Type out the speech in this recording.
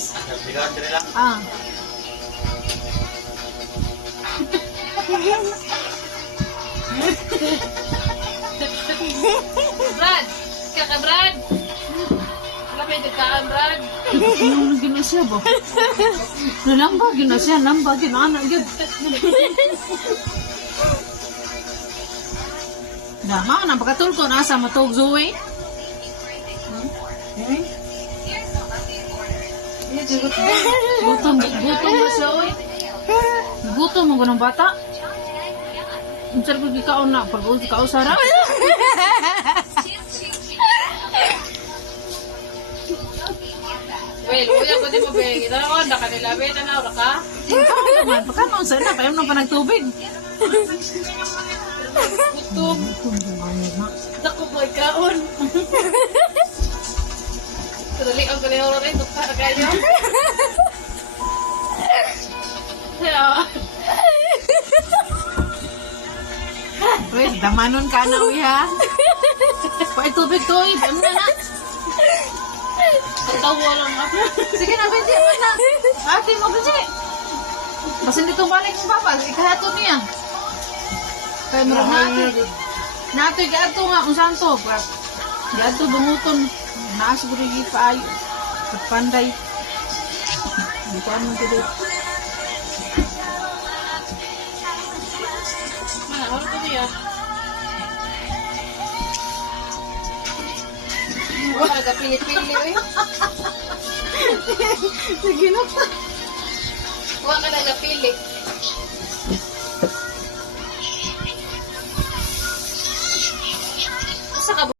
Promise. Ah. Brad! Kaka Brad! Lapay dagkaan Brad! Ano gina siya ba? Nalamba gina siya. Namba gina anak yun. Dama, napakatul ko. Nasa matog Zoe. Gutom ba siya, oy? Gutom mo ng bata? Minsan ko gikaon na. Pag ikaw sarap. Well, uya ko di mo be. Ito na kanila be. Tanaw na ka? Ikaw naman. Pagkanoon sana. Payam na pa nagtubig. Gutom. Dako mo ikaon. Tudali ang kalihoro rin. Tukta na kayo. Wait, damanon ka na, uy, ha? Pay tubig to, uy. Payam na na. Tatawa lang ako. Sige na, Benji. Ano na? Ate mo, Benji. Kasi dito balik ng papa. Ikahato niya. Kaya meron natin. Nato, ikahato nga. Kung saan to? Ikahato, bunguton. Naas ko rin pa ayo. Pagpanday. Hindi ko anong kito. Mana, ano ko niya? Wala ka pili-pili, eh. Sige na pa. Wala ka nagapili.